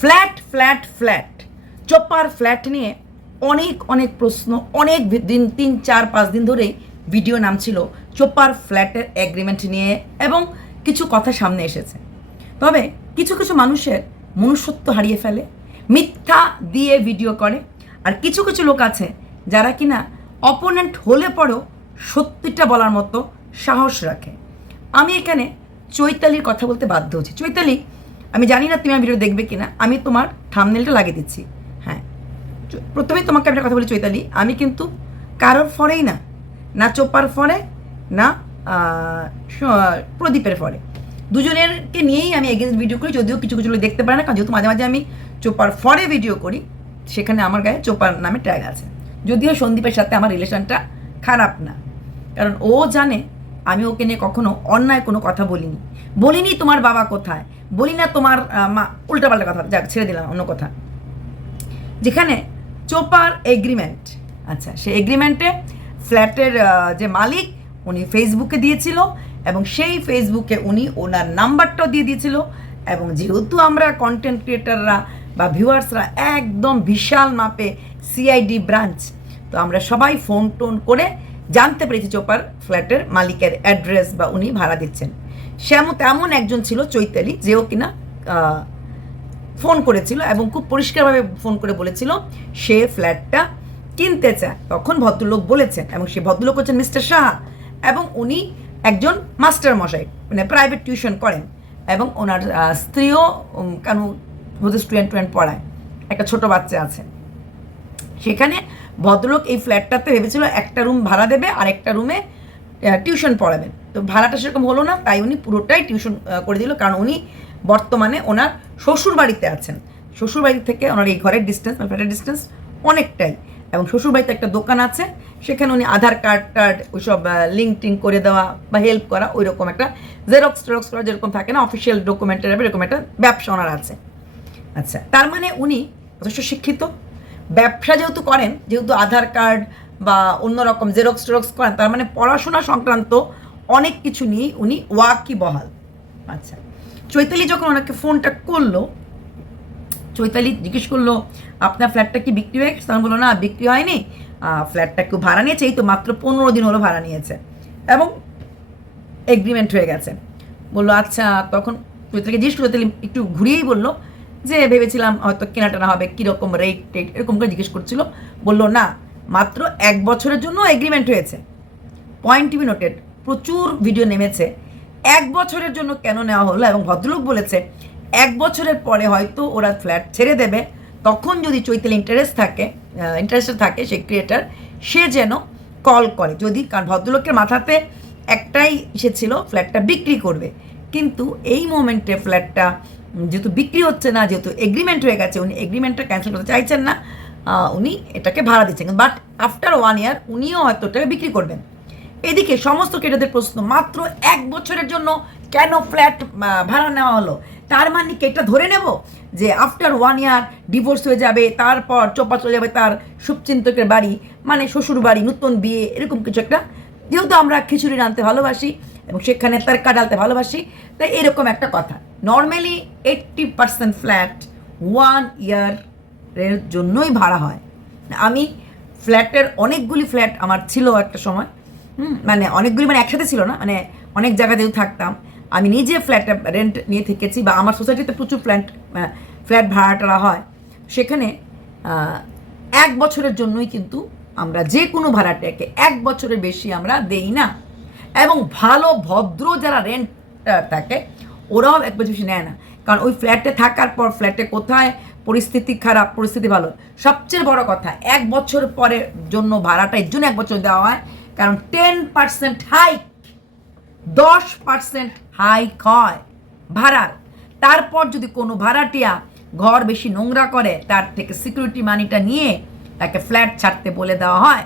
Flat flat flat চোপার flat নিয়ে অনেক অনেক প্রশ্ন, অনেক দিন, তিন, চার, পাঁচ দিন ধরেই ভিডিও নামছিল চোপার ফ্ল্যাটের এগ্রিমেন্ট নিয়ে এবং কিছু কথা সামনে এসেছে। তবে কিছু কিছু মানুষের মনুষ্যত্ব হারিয়ে ফেলে, মিথ্যা দিয়ে ভিডিও করে আর কিছু কিছু লোক আছে যারা কিনা অপোনেন্ট হলে পরেও সত্যিটা বলার মতো সাহস রাখে। আমি এখানে চৈতালির কথা বলতে বাধ্য হচ্ছি। চৈতালি আমি জানি না তুমি আমার ভিডিও দেখবে কিনা, আমি তোমার থামনেলটা লাগিয়ে দিচ্ছি। হ্যাঁ। প্রথমেই তোমাকে একটা কথা বলি চৈতালি, আমি কিন্তু কারোর ফরেই না না চোপার ফরে না প্রদীপের ফরে দুজনেরকে নিয়েই আমি এগেনস্ট ভিডিও করি, যদিও কিছু কিছু লোক দেখতে পারে না, কারণ যেহেতু মাঝে মাঝে আমি চোপার ফরে ভিডিও করি, সেখানে আমার গায়ে চোপার নামে ট্যাগ আছে। যদিও সন্দীপের সাথে আমার রিলেশনটা খারাপ না, কারণ ও জানে আমি ওকে নিয়ে কখনো অন্যায় কোনো কথা বলিনি। বলিনি তোমার বাবা কোথায় বলি না তোমার মা, উল্টাপাল্টা কথা, যাক, ছেড়ে দিলাম, অন্য কথা। যেখানে চোপার এগ্রিমেন্ট আচ্ছা সেই এগ্রিমেন্টে ফ্ল্যাটের যে মালিক, উনি ফেসবুকে দিয়েছিল, এবং সেই ফেসবুকে উনি ওনার নাম্বারটাও দিয়ে দিয়েছিল, এবং যেহেতু আমরা কন্টেন্ট ক্রিয়েটাররা বা ভিউয়ার্সরা একদম বিশাল মাপে সিআইডি ব্রাঞ্চ তো আমরা সবাই ফোন টোন করে জানতে পেরেছি চোপার ফ্ল্যাটের মালিকের অ্যাড্রেস বা উনি ভাড়া দিচ্ছেন। সেমন তেমন একজন ছিল চৈতালি, যেও কিনা ফোন করেছিল এবং খুব পরিষ্কারভাবে ফোন করে বলেছিল, সে ফ্ল্যাটটা কিনতে চায়। তখন ভদ্রলোক বলেছেন এবং সে ভদ্রলোক হচ্ছেন মিস্টার সাহা এবং উনি একজন মাস্টার মশাই মানে প্রাইভেট টিউশন করেন এবং ওনার স্ত্রীও কেন বোধহয় স্টুডেন্ট টুডেন্ট পড়ায়, একটা ছোট বাচ্চা আছে। সেখানে ভদ্রলোক এই ফ্ল্যাটটাতে ভেবেছিল একটা রুম ভাড়া দেবে আর একটা রুমে টিউশন পড়াবেন। তো ভাড়াটা সেরকম হলো না, তাই উনি পুরোটাই টিউশন করে দিল। কারণ উনি বর্তমানে ওনার শ্বশুর বাড়িতে আছেন। শ্বশুর বাড়ি থেকে ওনার এই ঘরের ডিস্টেন্স ফ্ল্যাটের ডিস্টেন্স অনেকটাই। এবং শ্বশুর বাড়িতে একটা দোকান আছে, সেখানে উনি আধার কার্ড টার্ড, ওইসব লিঙ্ক টিঙ্ক করে দেওয়া বা হেল্প করা ওই রকম একটা জেরক্স টেরক্স করা যেরকম থাকে না অফিসিয়াল ডকুমেন্টের এরকম একটা ব্যবসা ওনার আছে। আচ্ছা তার মানে উনি যথেষ্ট শিক্ষিত। ব্যবসা যেহেতু করেন, যেহেতু আধার কার্ড বা অন্যরকম জেরক্স টেরক্স করেন, তার মানে পড়াশোনা সংক্রান্ত অনেক কিছু নিয়েই উনি ওয়াকি বহাল। আচ্ছা চৈতালি যখন ওনাকে ফোনটা করল, চৈতালি জিজ্ঞেস করল, আপনার ফ্ল্যাটটা কি বিক্রি হয়ে গেছে? তখন বলল, না, বিক্রি হয়নি। ফ্ল্যাটটা কেউ ভাড়া নিয়েছে, এই তো মাত্র পনেরো দিন হলো ভাড়া নিয়েছে। এবং এগ্রিমেন্ট হয়ে গেছে। বলল আচ্ছা তখন চৈতালিকে জিজ্ঞেস করল একটু ঘুরিয়েই বলল যে, ভেবেছিলাম হয়তো কেনাটানা হবে, কীরকম রেট টেট এরকম করে জিজ্ঞেস করছিল। বলল, না, মাত্র এক বছরের জন্য এগ্রিমেন্ট হয়েছে। পয়েন্ট টিভি নোটেড প্রচুর ভিডিও নেমেছে। এক বছরের জন্য কেন নেওয়া হলো এবং ভদ্রলোক বলেছে, এক বছরের পরে হয়তো ওরা ফ্ল্যাট ছেড়ে দেবে। তখন যদি চৈতালি ইন্টারেস্ট থাকে ইন্টারেস্টেড থাকে সেই ক্রিয়েটার সে যেন কল করে। যদি, কারণ ভদ্রলোকের মাথাতে একটাই সে ছিল ফ্ল্যাটটা বিক্রি করবে। কিন্তু এই মোমেন্টে ফ্ল্যাটটা যেহেতু বিক্রি হচ্ছে না, যেহেতু এগ্রিমেন্ট হয়ে গেছে, উনি এগ্রিমেন্টটা ক্যান্সেল করতে চাইছেন না উনি এটাকে ভাড়া দিচ্ছেন। বাট আফটার ওয়ান ইয়ার উনিও হয়তো এটাকে বিক্রি করবেন। এদিকে সমস্ত ক্রেতাদের প্রশ্ন, মাত্র এক বছরের জন্য কেন ফ্ল্যাট ভাড়া নেওয়া হলো? তার মানে কি এটা ধরে নেব? যে আফটার ওয়ান ইয়ার ডিভোর্স হয়ে যাবে, তারপর চোপা চলে যাবে তার শুভচিন্তকের বাড়ি মানে শ্বশুর বাড়ি, নতুন বিয়ে, এরকম কিছু একটা। যেহেতু আমরা খিচুড়ি রাঁধতে ভালোবাসি এবং সেখানে তরকা ডালতে ভালোবাসি, তাই এরকম একটা কথা। Normally eighty percent flat one ইয়ারের জন্যই ভাড়া হয়। আমি ফ্ল্যাটের অনেকগুলি ফ্ল্যাট আমার ছিল একটা সময়। হুম মানে অনেকগুলি মানে একসাথে ছিল না মানে অনেক জায়গাতেও থাকতাম। আমি নিজে ফ্ল্যাট রেন্ট নিয়ে থেকেছি বা আমার সোসাইটিতে প্রচুর ফ্ল্যাট ফ্ল্যাট ভাড়া টাড়া হয়। সেখানে এক বছরের জন্যই কিন্তু আমরা যে কোনো ভাড়াটাকে এক বছরের বেশি আমরা দেই না। এবং ভালো ভদ্র যারা রেন্ট থাকে, ওরাও এক বছর বেশি নেয় না। কারণ ওই ফ্ল্যাটে থাকার পর ফ্ল্যাটে কোথায়, পরিস্থিতি খারাপ, পরিস্থিতি ভালো, সবচেয়ে বড় কথা, এক বছর পরের জন্য ভাড়াটা, এর জন্য এক বছর দেওয়া হয়। কারণ টেন পার্সেন্ট হাইক দশ পার্সেন্ট হাইক হয় ভাড়ার। তারপর যদি কোনো ভাড়াটিয়া ঘর বেশি নোংরা করে, তার থেকে সিকিউরিটি মানিটা নিয়ে তাকে ফ্ল্যাট ছাড়তে বলে দেওয়া হয়।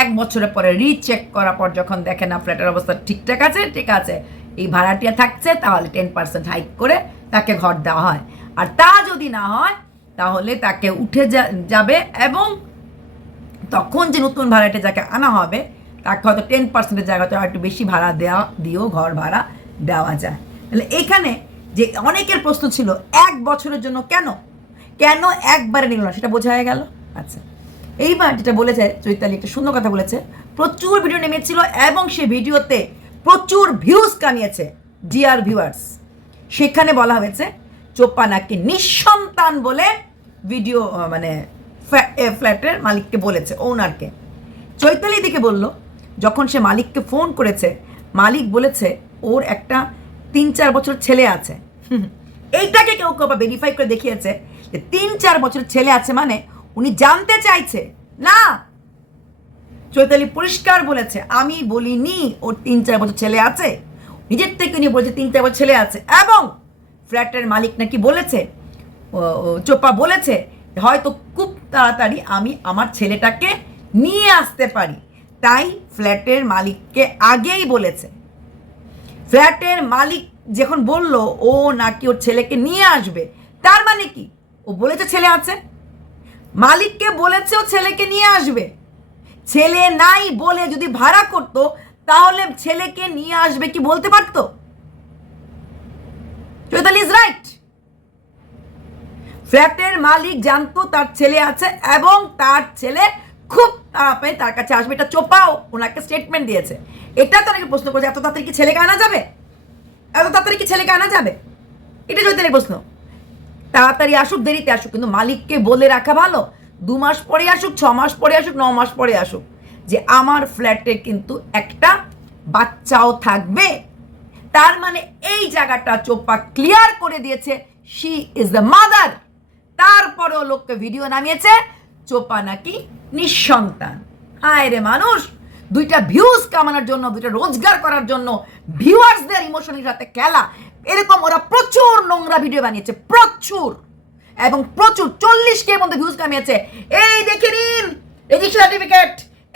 এক বছরের পরে রিচেক করার পর যখন দেখে, না ফ্ল্যাটের অবস্থা ঠিকঠাক আছে, ঠিক আছে, এই ভাড়াটিয়া থাকছে, তাহলে টেন পার্সেন্ট হাইক করে তাকে ঘর দেওয়া হয়। আর তা যদি না হয়, তাহলে তাকে উঠে যাবে এবং তখন যে নতুন ভাড়াটে যাকে আনা হবে, তাকে হয়তো টেন পার্সেন্টের জায়গাতে একটু বেশি ভাড়া দেওয়া দিয়েও ঘর ভাড়া দেওয়া যায়। তাহলে এখানে যে অনেকের প্রশ্ন ছিল, এক বছরের জন্য কেন? কেন একবারে নিল না? সেটা বোঝা হয়ে গেল? আচ্ছা। এইবার যেটা বলেছে চৈতালি, একটা সুন্দর কথা বলেছে, প্রচুর ভিডিও নেমেছিল এবং সে ভিডিওতে প্রচুর ভিউজ কামিয়েছে ডিয়ার ভিউয়ার্স সেখানে বলা হয়েছে চোপ্পা নাকি নিঃসন্তান বলে ভিডিও মানে ফ্ল্যাটের মালিককে বলেছে ওনারকে চৈতালি দিকে বলল, যখন সে মালিককে ফোন করেছে, মালিক বলেছে, ওর একটা তিন চার বছর ছেলে আছে। এইটাকে কেউ কেউ ভেরিফাই করে দেখিয়েছে যে তিন চার বছর ছেলে আছে মানে উনি জানতে চাইছে। না! চৈতালি পরিষ্কার বলেছে, আমি বলিনি ওর তিন চার বছর ছেলে আছে। নিজের থেকে উনি বলেছে তিন চার বছর ছেলে আছে। এবং ফ্ল্যাটের মালিক নাকি বলেছে চোপা বলেছে হয়তো খুব তাড়াতাড়ি আমি আমার ছেলেটাকে নিয়ে আসতে পারি। তাই ফ্ল্যাটের মালিককে আগেই বলেছে। ফ্ল্যাটের মালিক যখন বলল, ও নাকি ওর ছেলেকে নিয়ে আসবে। তার মানে কি? ও বলেছে ছেলে আছে। মালিককে বলেছে ও ছেলেকে নিয়ে আসবে। ছেলে নাই বলে যদি ভাড়া করত, তাহলে ছেলেকে নিয়ে আসবে কি বলতে পারতো? ইজ রাইট ফ্ল্যাটের মালিক জানতো তার ছেলে আছে এবং তার ছেলে খুব তাড়াতাড়ি তার কাছে আসবে। এটা চোপাও ওনাকে স্টেটমেন্ট দিয়েছে। এটা তো অনেকে প্রশ্ন করছে, এত তাড়াতাড়ি কি ছেলেকে আনা যাবে? এত তাড়াতাড়ি কি ছেলেকে আনা যাবে? এটা চৈতালি প্রশ্ন। তাড়াতাড়ি আসুক, দেরিতে আসুক, কিন্তু মালিককে বলে রাখা ভালো। দু মাস পরে আসুক, ছ মাস পরে আসুক, ন মাস পরে আসুক। যে আমার ফ্ল্যাটে কিন্তু একটা বাচ্চাও থাকবে। তার মানে এই জায়গাটা চোপা ক্লিয়ার করে দিয়েছে। শি ইজ দ্য মাদার তারপরেও লোককে ভিডিও নামিয়েছে চোপা নাকি নিঃসন্তান। হায় রে মানুষ, দুইটা ভিউজ কামানোর জন্য, দুইটা রোজগার করার জন্য ভিউয়ার্সদের ইমোশনের সাথে খেলা। এরকম ওরা প্রচুর নোংরা ভিডিও বানিয়েছে, প্রচুর। এবং প্রচুর চল্লিশ কে মধ্যে ভিউজ কামিয়েছে। এই দেখে নিন সার্টিফিকেট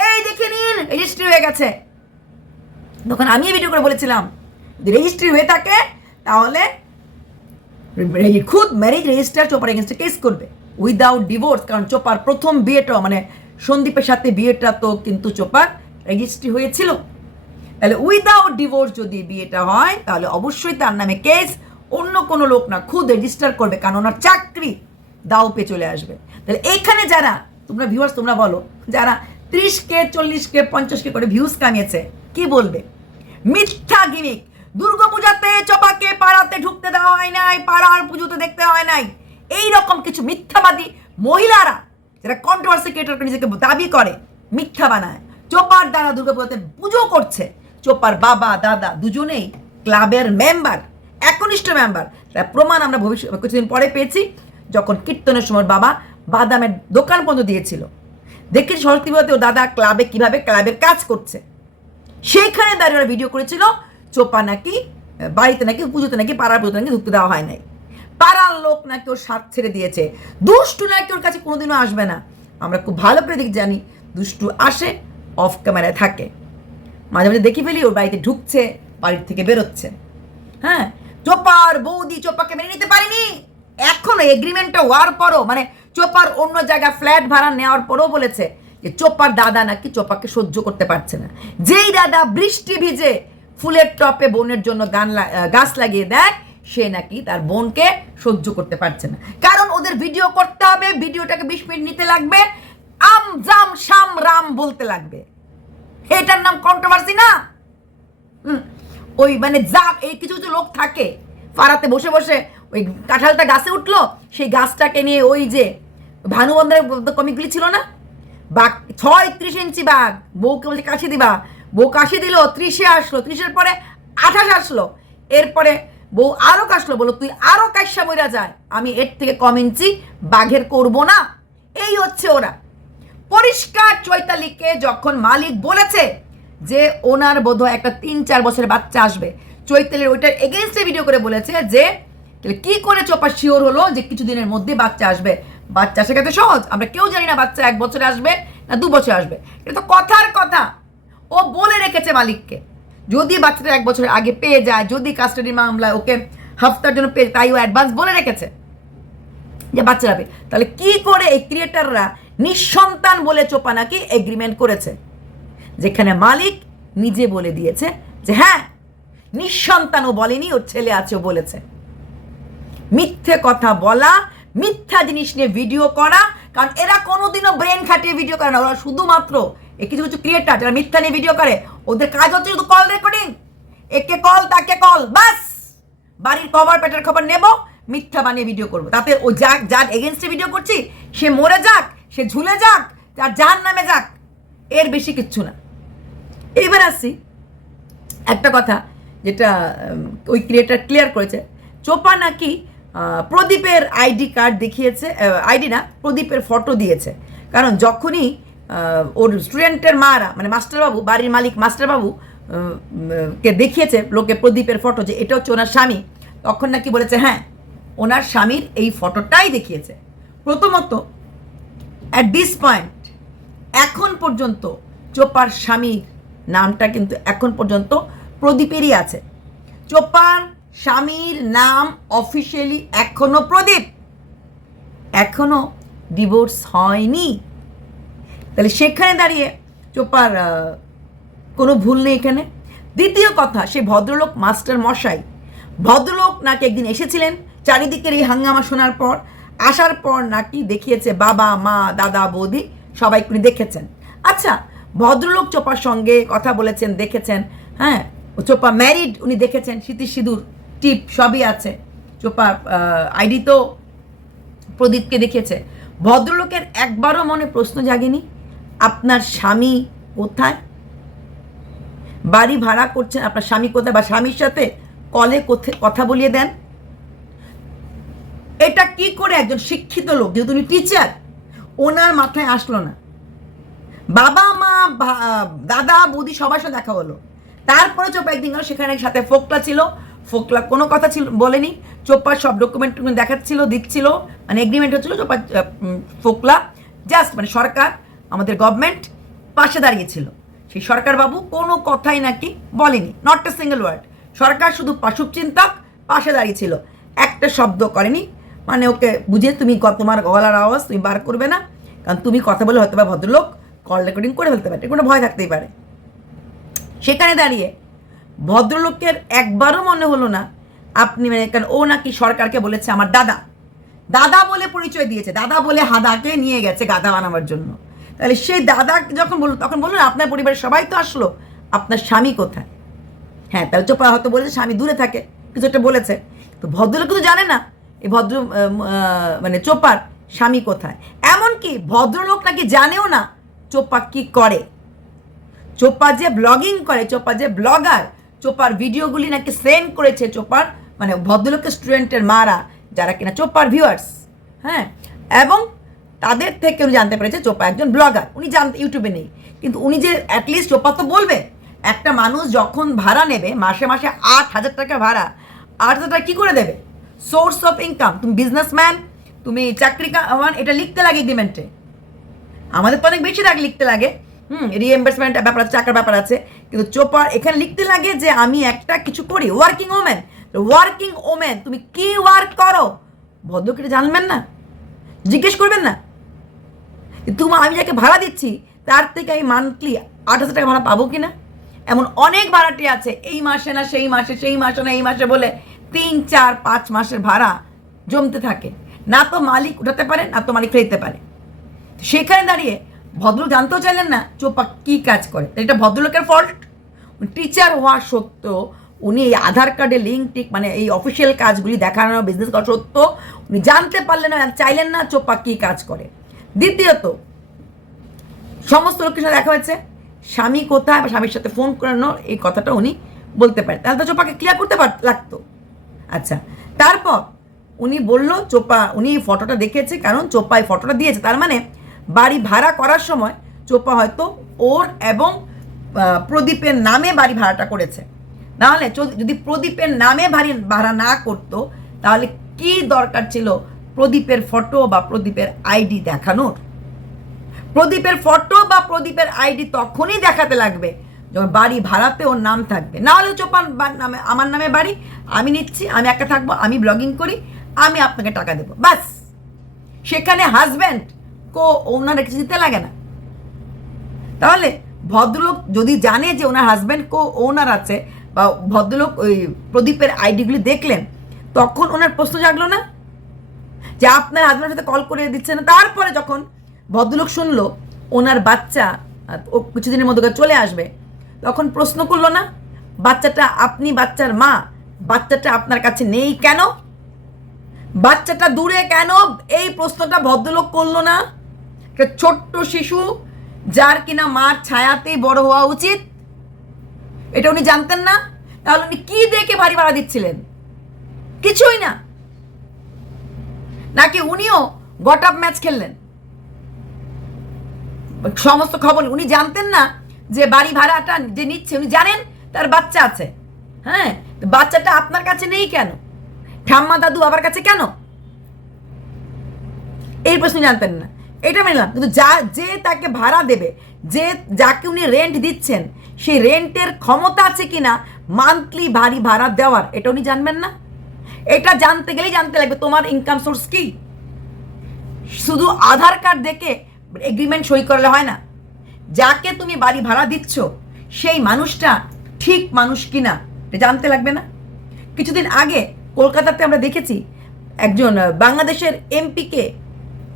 এই দেখে নিন রেজিস্ট্রি হয়ে গেছে। তখন আমি ভিডিও করে বলেছিলাম রেজিস্ট্রি হয়ে থাকে, তাহলে খুদ ম্যারেজ রেজিস্টার চোপার এগেনস্টে কেস করবে উইদাউট ডিভোর্স কারণ চোপার প্রথম বিয়েটা মানে সন্দীপের সাথে বিয়েটা তো কিন্তু চোপার রেজিস্ট্রি হয়েছিল। তাহলে উইদাউট ডিভোর্স যদি বিয়েটা হয়, তাহলে অবশ্যই তার নামে কেস অন্য কোনো লোক না, খুদ রেজিস্টার করবে, কারণ ওনার চাকরি দাও পে চলে আসবে। তাহলে এইখানে যারা, তোমরা ভিউয়ার্স তোমরা বলো, যারা ত্রিশ কে, চল্লিশ কে, পঞ্চাশ কে করে ভিউজ কামিয়েছে, কি বলবে? মিথ্যা গিমিক দুর্গাপূজাতে চপাকে পাড়াতে ঢুকতে দেওয়া হয় নাই, পাড়ার পুজোতে দেখতে হয় নাই। এই রকম কিছু মিথ্যাবাদী মহিলারা, যারা কন্ট্রোভার্সি ক্রিয়েটর নিজেকে দাবি করে, মিথ্যা বানায়। চোপার দ্বারা দুর্গাপূজাতে পুজো করছে। চোপার বাবা, দাদা দুজনেই ক্লাবের মেম্বার একনিষ্ঠ মেম্বার তার প্রমাণ আমরা ভবিষ্যৎ, কিছুদিন পরে পেয়েছি, যখন কীর্তনের সময় বাবা বাদামের দোকান বন্ধ দিয়েছিল। দেখেছি সরস্বতী ও দাদা ক্লাবে কীভাবে ক্লাবের কাজ করছে। সেইখানে দাঁড়িয়ে ভিডিও করেছিল চোপা নাকি বাড়িতে নাকি, পুজোতে নাকি, পাড়ার পুজোতে নাকি ঢুকতে দেওয়া হয় নাই। পাড়ার লোক নাকি ওর স্বাদ ছেড়ে দিয়েছে। দুষ্টু নাকি ওর কাছে কোনোদিনও আসবে না। আমরা খুব ভালো করে দিক জানি দুষ্টু আসে অফ ক্যামেরায় থাকে। মাঝে মাঝে দেখি ফেলি, ওর বাড়িতে ঢুকছে, বাড়ির থেকে বেরোচ্ছে। হ্যাঁ চোপার বৌদি চোপাকে মেনে নিতে পারিনি। এখনও এগ্রিমেন্টটা হওয়ার পরও মানে চোপার অন্য জায়গায় ফ্ল্যাট ভাড়া নেওয়ার পরও বলেছে যে, চোপার দাদা নাকি চোপাকে সহ্য করতে পারছে না। যেই দাদা বৃষ্টি ভিজে ফুলের টপে বোনের জন্য গান গাছ লাগিয়ে দেয়, সে নাকি তার বোনকে সহ্য করতে পারছে না। কারণ ওদের ভিডিও করতে হবে, ভিডিওটাকে বিশ মিনিট নিতে লাগবে, আম, জাম, শাম, রাম বলতে লাগবে। এটার নাম কন্ট্রোভার্সি না? ওই মানে যা এই কিছু কিছু লোক থাকে, পাড়াতে বসে বসে ওই কাঁঠালটা গাছে উঠল, সেই গাছটাকে নিয়ে ওই যে ভানুবন্ধের কমিকগুলি ছিল না? বাঘ, ছয় ত্রিশ ইঞ্চি বাঘ, বউকে বলছে কাশি দিবা কাশি দিল, ত্রিশে আসলো, ত্রিশের পরে আঠাশ আসলো। এরপরে বউ আরও কাশলো বলো তুই আরও কাশ্যা বইরা যায়। আমি এর থেকে কম ইঞ্চি বাঘের করব না। এই হচ্ছে ওরা। পরিষ্কার চৈতালিকে যখন মালিক বলেছে যে ওনার বোধহয় একটা তিন, চার বছরের বাচ্চা আসবে, চৈতালির ওইটার এগেনস্টে ভিডিও করে বলেছে যে কি করে চোপা শিওর হলো যে কিছুদিনের মধ্যে বাচ্চা আসবে? বাচ্চা আসে তো সহজ? আমরা কেউ জানি না বাচ্চা এক বছরে আসবে না দু বছর আসবে। এটা তো কথার কথা। ও বলে রেখেছে মালিককে। যদি বাচ্চাটা এক বছরের আগে পেয়ে যায়, যদি কাস্টাডি মামলায় ওকে হাফতার জন্য পেয়ে তাই ও অ্যাডভান্স বলে রেখেছে যে বাচ্চা হবে তাহলে কি করে এই ক্রিয়েটাররা নিঃসন্তান বলে চোপা নাকি এগ্রিমেন্ট করেছে? যেখানে মালিক নিজে বলে দিয়েছে যে হ্যাঁ নিঃসন্তানও বলেনি, ওর ছেলে আছে, ও বলেছে। মিথ্যে কথা বলা, মিথ্যা জিনিস নিয়ে ভিডিও করা, কারণ এরা কোনোদিনও ব্রেন খাটিয়ে ভিডিও করে না। ওরা শুধুমাত্র কিছু কিছু ক্রিয়েটার যারা মিথ্যা নিয়ে ভিডিও করে, ওদের কাজ হচ্ছে শুধু কল রেকর্ডিং একে কল তাকে কল বাস বাড়ির কভার পেটের খবর নেব, মিথ্যা বানিয়ে ভিডিও করব। তাতে ও যাক, যার এগেনস্টে ভিডিও করছি, সে মরে যাক, সে ঝুলে যাক, তার যার নামে যাক, এর বেশি কিচ্ছু না। এইবার আসছি একটা কথা যেটা ওই ক্রিয়েটার ক্লিয়ার করেছে। চোপা নাকি প্রদীপের আইডি কার্ড দেখিয়েছে আইডি না, প্রদীপের ফটো দিয়েছে। কারণ যখনই ওর স্টুডেন্টের মারা মানে মাস্টারবাবু, বাড়ির মালিক মাস্টারবাবু কে দেখিয়েছে, লোকে প্রদীপের ফটো যে এটা হচ্ছে ওনার স্বামী, তখন নাকি বলেছে হ্যাঁ ওনার স্বামীর এই ফটোটাই দেখিয়েছে। প্রথমত অ্যাট দিস পয়েন্ট এখন পর্যন্ত চোপার স্বামীর নামটা কিন্তু এখন পর্যন্ত প্রদীপেরই আছে। চোপার স্বামীর নাম অফিসিয়ালি এখনও প্রদীপ। এখনও ডিভোর্স হয়নি। তাহলে সেখানে দাঁড়িয়ে চোপার কোনো ভুল নেই এখানে। দ্বিতীয় কথা, সে ভদ্রলোক মাস্টার মশাই। ভদ্রলোক নাকি একদিন এসেছিলেন, চারিদিকের এই হাঙ্গামা শোনার পর, আসার পর নাকি দেখিয়েছে বাবা, মা, দাদা, বৌদি, সবাই উনি দেখেছেন। আচ্ছা ভদ্রলোক চোপার সঙ্গে কথা বলেছেন, দেখেছেন হ্যাঁ? চোপা ম্যারিড, উনি দেখেছেন স্মৃতি সিঁদুর, টিপ, সবই আছে। চোপার আইডি তো প্রদীপকে দেখিয়েছে। ভদ্রলোকের একবারও মনে প্রশ্ন জাগেনি। আপনার স্বামী কোথায়? বাড়ি ভাড়া করছেন আপনার স্বামী কোথায় বা স্বামীর সাথে কলে কোথে- বলিয়ে দেন? এটা কি করে একজন শিক্ষিত লোক, যেহেতু উনি টিচার ওনার মাথায় আসলো না। বাবা, মা দাদা, বৌদি সবার সাথে দেখা হলো। তারপরে চোপা একদিন গেল, সেখানে সাথে ফোকলা ছিল। ফোকলা কোনো কথা ছিল বলেনি। চোপার সব ডকুমেন্ট দেখাচ্ছিল, দিচ্ছিল। মানে এগ্রিমেন্ট হচ্ছিল চোপা ফোকলা। জাস্ট মানে সরকার। আমাদের গভর্নমেন্ট পাশে দাঁড়িয়েছিল। সেই সরকার বাবু কোনো কথাই নাকি বলেনি। নট এ সিঙ্গেল ওয়ার্ড সরকার শুধু শুভচিন্তক পাশে দাঁড়িয়েছিল। একটা শব্দ করেনি। মানে ওকে বুঝে তুমি তোমার গলার আওয়াজ, তুমি বার করবে না। কারণ তুমি কথা বলে হয়তো বা ভদ্রলোক কল রেকর্ডিং করে ফেলতে পারে কোনো ভয় থাকতেই পারে। সেখানে দাঁড়িয়ে ভদ্রলোকের একবারও মনে হলো না, আপনি মানে কারণ ও নাকি সরকারকে বলেছে আমার দাদা। দাদা বলে পরিচয় দিয়েছে। দাদা বলে হাদাকে নিয়ে গেছে গাদা বানাবার জন্য। তাহলে সেই দাদা যখন বলল, তখন বলুন আপনার পরিবারের সবাই তো আসলো, আপনার স্বামী কোথায়? হ্যাঁ তাহলে চোপা হয়তো বলেছে, স্বামী দূরে থাকে। কিছু একটা বলেছে। তো ভদ্রলোক তো জানে না, এই ভদ্র মানে চোপার স্বামী কোথায়। এমনকি ভদ্রলোক নাকি জানেও না চোপা কি করে। চোপা যে ব্লগিং করে, চোপা যে ব্লগার, চোপার ভিডিওগুলি নাকি সেন্ড করেছে চোপার মানে ভদ্রলোকের স্টুডেন্টের মারা, যারা কিনা চোপার ভিউয়ার্স হ্যাঁ এবং তাদের থেকে উনি জানতে পেরেছে চোপা একজন ব্লগার, উনি জানতে ইউটিউবে নেই। কিন্তু উনি যে অ্যাটলিস্ট চোপা তো বলবে, একটা মানুষ যখন ভাড়া নেবে, মাসে মাসে আট হাজার টাকা ভাড়া, আট হাজার টাকা কী করে দেবে? সোর্স অফ ইনকাম তুমি বিজনেসম্যান তুমি চাকরি এটা লিখতে লাগে এগ্রিমেন্টে আমাদের তো অনেক বেশি রাগ লিখতে লাগে। হুম রিএম্বার্সমেন্ট ব্যাপার আছে, টাকার ব্যাপার আছে। কিন্তু চোপার এখানে লিখতে লাগে যে আমি একটা কিছু করি ওয়ার্কিং ওমেন ওয়ার্কিং ওমেন তুমি কি ওয়ার্ক করো? ভদ্রকে জানবেন না। জিজ্ঞেস করবেন না। তুমি আমি যাকে ভাড়া দিচ্ছি, তার থেকে আমি মান্থলি আট হাজার টাকা ভাড়া পাবো কি না এমন অনেক ভাড়াটি আছে, এই মাসে না, সেই মাসে সেই মাসে না, এই মাসে বলে তিন, চার, পাঁচ মাসের ভাড়া জমতে থাকে। না তো মালিক উঠাতে পারে, না তো মালিক ফেলতে পারে। সেখানে দাঁড়িয়ে ভদ্রলোক জানতেও চাইলেন না, চোপা কি কাজ করে? এটা ভদ্রলোকের ফল্ট টিচার হওয়া সত্ত্বেও উনি এই আধার কার্ডে লিঙ্ক টিক মানে এই অফিসিয়াল কাজগুলি দেখানো বিজনেস করা সত্ত্বেও উনি জানতে পারলেন না, চাইলেন না চোপা কি কাজ করে। দ্বিতীয়ত, সমস্ত লোকের সাথে দেখা হয়েছে। স্বামী কোথায় বা স্বামীর সাথে ফোন করানো এই কথাটা উনি বলতে পারেন। তাহলে তো চোপাকে ক্লিয়ার করতে পার লাগতো। আচ্ছা তারপর উনি বলল, চোপা, উনি ফটোটা দেখেছে কারণ চোপা এই ফটোটা দিয়েছে। তার মানে বাড়ি ভাড়া করার সময় চোপা হয়তো ওর এবং প্রদীপের নামে বাড়ি ভাড়াটা করেছে। নাহলে যদি প্রদীপের নামে বাড়ি ভাড়া না করতো, তাহলে কি দরকার ছিল প্রদীপের ফটো বা প্রদীপের আইডি দেখানোর। প্রদীপের ফটো বা প্রদীপের আইডি তখনই দেখাতে লাগবে যখন বাড়ি ভাড়াতে ওর নাম থাকবে। না হলে চোপান নামে আমার নামে বাড়ি, আমি নিচ্ছি, আমি একা থাকব, আমি ব্লগিং করি, আমি আপনাকে টাকা দেবো। বাস সেখানে হাজব্যান্ড কো ওনার কিছু দিতে লাগে না। তাহলে ভদ্রলোক যদি জানে যে ওনার হাজব্যান্ড কো ওনার আছে বা ভদ্রলোক ওই প্রদীপের আইডিগুলি দেখলেন, তখন ওনার প্রশ্ন জাগলো না? যে আপনার হাজব্যান্ডের সাথে কল করে দিচ্ছে না। তারপরে যখন ভদ্রলোক শুনলো, ওনার বাচ্চা ও কিছুদিনের মধ্যে চলে আসবে, তখন প্রশ্ন করল না, বাচ্চাটা আপনি বাচ্চার মা, বাচ্চাটা আপনার কাছে নেই কেন? বাচ্চাটা দূরে কেন? এই প্রশ্নটা ভদ্রলোক করল না। একটা ছোট্ট শিশু, যার কিনা মার ছায়াতেই বড় হওয়া উচিত। এটা উনি জানতেন না। তাহলে উনি কি দেখে বাড়ি ভাড়া দিচ্ছিলেন? কিছুই না। নাকি উনিও গট আপ ম্যাচ খেললেন? সমস্ত খবর উনি জানতেন না যে বাড়ি ভাড়াটা যে নিচ্ছে, উনি জানেন তার বাচ্চা আছে। হ্যাঁ বাচ্চাটা আপনার কাছে নেই কেন? ঠাম্মা দাদু বাবার কাছে কেন? এই প্রশ্ন জানতেন না। এটা মেনলাম কিন্তু যা যে তাকে ভাড়া দেবে, যে যাকে উনি রেন্ট দিচ্ছেন, সেই রেন্টের ক্ষমতা আছে কিনা? মান্থলি বাড়ি ভাড়া দেওয়ার, এটা উনি জানবেন না? এটা জানতে গেলেই জানতে লাগবে, তোমার ইনকাম সোর্স কি? শুধু আধার কার্ড দেখে এগ্রিমেন্ট সই করলে হয় না। যাকে তুমি বাড়ি ভাড়া দিচ্ছ, সেই মানুষটা ঠিক মানুষ কিনা জানতে লাগবে না? কিছুদিন আগে কলকাতাতে আমরা দেখেছি, একজন বাংলাদেশের এমপিকে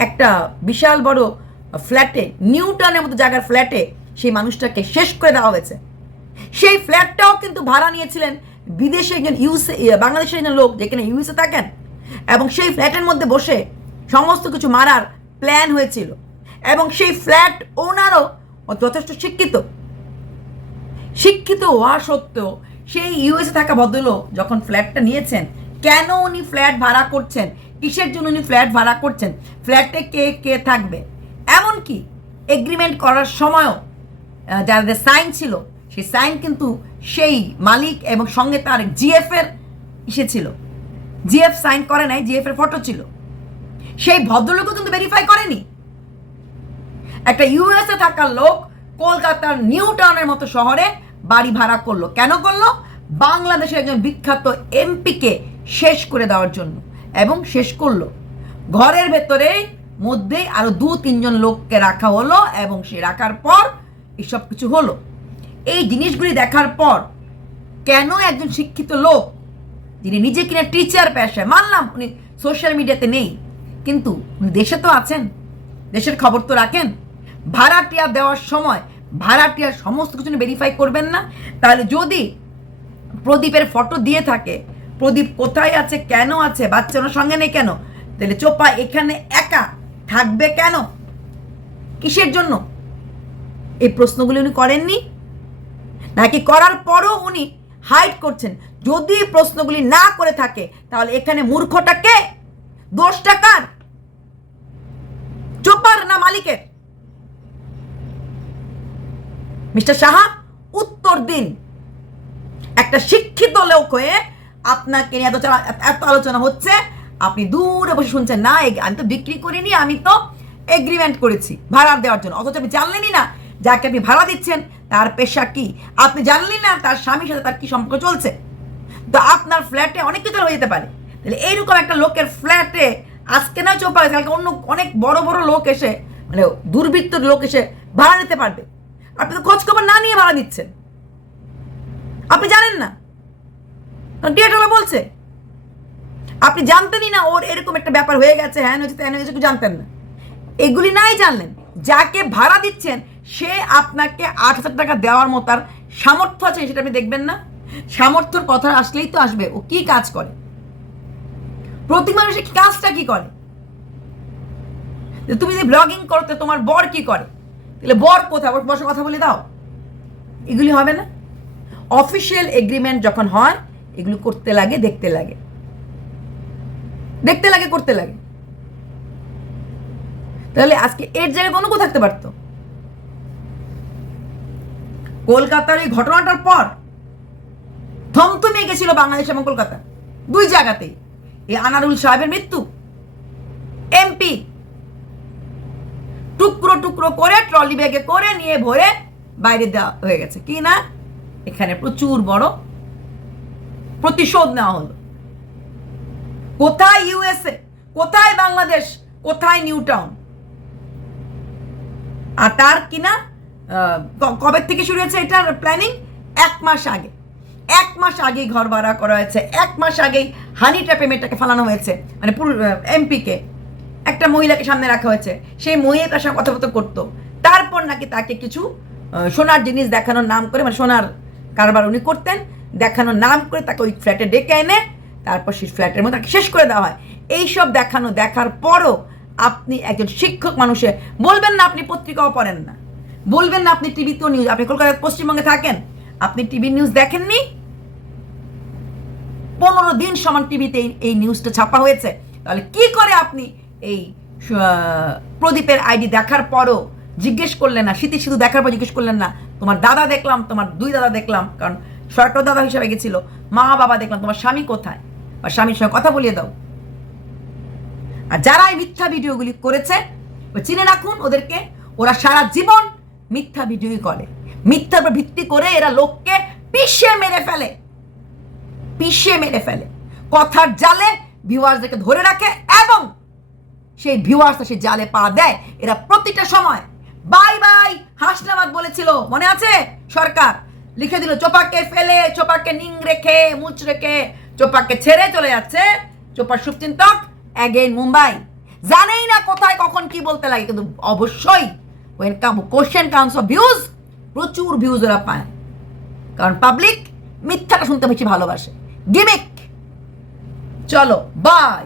একটা বিশাল বড় ফ্ল্যাটে নিউ টাউনের মতো জায়গার ফ্ল্যাটে সেই মানুষটাকে শেষ করে দেওয়া হয়েছে। সেই ফ্ল্যাটটাও কিন্তু ভাড়া নিয়েছিলেন বিদেশে একজন ইউসে বাংলাদেশের একজন লোক যেখানে ইউএসএ থাকেন, এবং সেই ফ্ল্যাটের মধ্যে বসে সমস্ত কিছু মারার প্ল্যান হয়েছিল। এবং সেই ফ্ল্যাট ওনারও যথেষ্ট শিক্ষিত। শিক্ষিত হওয়া সত্ত্বেও সেই ইউএসএ থাকা ভদ্রলোক যখন ফ্ল্যাটটা নিয়েছেন, কেন উনি ফ্ল্যাট ভাড়া করছেন? কিসের জন্য উনি ফ্ল্যাট ভাড়া করছেন? ফ্ল্যাটে কে কে থাকবে? এমনকি এগ্রিমেন্ট করার সময়ও যাদের সাইন ছিল, সেই সাইন কিন্তু সেই মালিক এবং সঙ্গে তার জিএফ এর ইসে ছিল। জিএফ সাইন করে নাই জিএফ এর ফটো ছিল। সেই ভদ্রলোকও কিন্তু ভেরিফাই করেনি। একটা ইউএসএ থাকা লোক কলকাতার নিউ টাউনের মতো শহরে বাড়ি ভাড়া করল। কেন করল? বাংলাদেশের একজন বিখ্যাত এমপিকে শেষ করে দেওয়ার জন্য এবং শেষ করল। ঘরের ভেতরে মধ্যেই আরও দু তিনজন লোককে রাখা হলো এবং সে রাখার পর এসব কিছু হলো। এই জিনিসগুলি দেখার পর কেন একজন শিক্ষিত লোক, যিনি নিজে কিনা টিচার পেশায়, মানলাম উনি সোশ্যাল মিডিয়াতে নেই, কিন্তু উনি দেশে তো আছেন, দেশের খবর তো রাখেন, ভাড়াটিয়া দেওয়ার সময় ভাড়াটিয়ার সমস্ত কিছু ভেরিফাই করবেন না, তাহলে যদি প্রদীপের ফটো দিয়ে থাকে, প্রদীপ কোথায় আছে, কেন আছে, বাচ্চা ওনার সঙ্গে নেই কেন, তাহলে চোপা এখানে একা থাকবে কেন? কিসের জন্য? এই প্রশ্নগুলি উনি করেননি? নাকি করার পরও উনি হাইড করছেন? যদি প্রশ্নগুলি না করে থাকে, তাহলে এখানে মূর্খটা কে? দোষটা কার? চোপার না মালিকের? মিস্টার সাহা, উত্তর দিন। একটা শিক্ষিত লোক হয়ে আপনাকে এত এত আলোচনা হচ্ছে, আপনি দূরে বসে শুনছেন, না আমি তো বিক্রি করিনি, আমি তো এগ্রিমেন্ট করেছি, ভাড়া দেওয়ার জন্য। অথচ আপনি জানলেনই না, যাকে আপনি ভাড়া দিচ্ছেন তার পেশা কি? আপনি জানলেন না তার স্বামীর সাথে তার কি সম্পর্ক চলছে? তো আপনার ফ্ল্যাটে অনেক কিছু হয়ে যেতে পারে। তাহলে এইরকম একটা লোকের ফ্ল্যাটে আজকে নয় চোপা কালকে অন্য অনেক বড় বড় লোক এসে মানে দুর্বৃত্ত লোক এসে ভাড়া নিতে পারবে। আপনি তো খোঁজ খবর না নিয়ে ভাড়া দিচ্ছেন আপনি জানেন না। ডিএটলা বলছে, আপনি জানতেনই না ওর এরকম একটা ব্যাপার হয়ে গেছে, হ্যান হয়েছে, ত্যান হয়েছে জানতেন না। এগুলি নাই জানলেন। যাকে ভাড়া দিচ্ছেন সে আপনাকে আট হাজার টাকা দেওয়ার মতো তার সামর্থ্য আছে, সেটা আপনি দেখবেন না। সামর্থ্যর কথা আসলেই তো আসবে, ও কি কাজ করে? প্রতি মানুষের কাজটা কি করে? তুমি যদি ব্লগিং করতে, তোমার বর কি করে? তাহলে বর কোথায়? ওর বসে কথা বলে দাও। এগুলি হবে না। অফিসিয়াল এগ্রিমেন্ট যখন হয়, এগুলো করতে লাগে, দেখতে লাগে। দেখতে লাগে, করতে লাগে। তাহলে আজকে এর জায়গায় কোনো থাকতে পারতো? কলকাতার এই ঘটনাটার পর থমথমে গেছিল বাংলাদেশ এবং কলকাতা। দুই জায়গাতেই। এই আনারুল সাহেবের মৃত্যু। এমপি টুকরো টুকরো করে ট্রলি ব্যাগে করে নিয়ে ভরে বাইরে দেওয়া হয়ে গেছে। কি না? এখানে প্রচুর বড় প্রতিশোধ নেওয়া হলো। কোথায় ইউএসএ? কোথায় বাংলাদেশ? কোথায় নিউ টাউন আর তার কিনা কবে থেকে শুরু হয়েছে এটার প্ল্যানিং এক মাস আগে। এক মাস আগেই ঘর ভাড়া করা হয়েছে। এক মাস আগেই হানি ট্র্যাপে মেয়েটাকে ফালানো হয়েছে। মানে এমপিকে একটা মহিলাকে সামনে রাখা হয়েছে। সেই মহিলা তার সঙ্গে কথাবার্তা করতো। তারপর নাকি তাকে কিছু সোনার জিনিস দেখানোর নাম করে মানে সোনার কারবার উনি করতেন, দেখানোর নাম করে তাকে ওই ফ্ল্যাটে ডেকে এনে, তারপর সেই ফ্ল্যাটের মধ্যে তাকে শেষ করে দেওয়া হয়। এইসব দেখানো, দেখার পরও আপনি একজন শিক্ষক মানুষে, বলবেন না আপনি পত্রিকাও পড়েন না। বলবেন না আপনি টিভিতেও নিউজ আপনি কলকাতার পশ্চিমবঙ্গে থাকেন, আপনি টিভি নিউজ দেখেননি? পনেরো দিন সমান টিভিতে এই- নিউজটা ছাপা হয়েছে। তাহলে কি করে আপনি এই প্রদীপের আইডি দেখার পরও জিজ্ঞেস করলেন না, স্মৃতি শুধু দেখার পর জিজ্ঞেস করলেন না, তোমার দাদা দেখলাম, তোমার দুই দাদা দেখলাম, কারণ সরকার দাদা হিসেবে গেছিল, মা বাবা দেখলাম, তোমার স্বামী কোথায়? বা স্বামীর সঙ্গে কথা বলিয়ে দাও। আর যারা এই মিথ্যা ভিডিওগুলি করেছে চিনে রাখুন ওদেরকে, ওরা সারা জীবন মিথ্যা ভিডিওই করে। মিথ্যার উপর ভিত্তি করে এরা লোককে পিষে মেরে ফেলে। পিষে মেরে ফেলে। কথার জালে ভিউয়ার্সদেরকে ধরে রাখে এবং সেই ভিউয়ার্সরা সেই জালে পা দেয়। এরা প্রতিটা সময় বাই বাই হাসনাবাদ বলেছিল। মনে আছে? সরকার লিখে দিল, চোপাকে ফেলে, চোপাকে নিং রেখে, মুচ রেখে, চোপাকে ছেড়ে চলে যাচ্ছে চোপার শুভচিন্তক অ্যাগেন মুম্বাই। জানেই না কোথায়, কখন কি বলতে লাগে, কিন্তু অবশ্যই when come question comes of views প্রচুর ভিউজ ওরা পায়। কারণ পাবলিক মিথ্যাটা শুনতে বেশি ভালোবাসে। গিমিক চলো বাই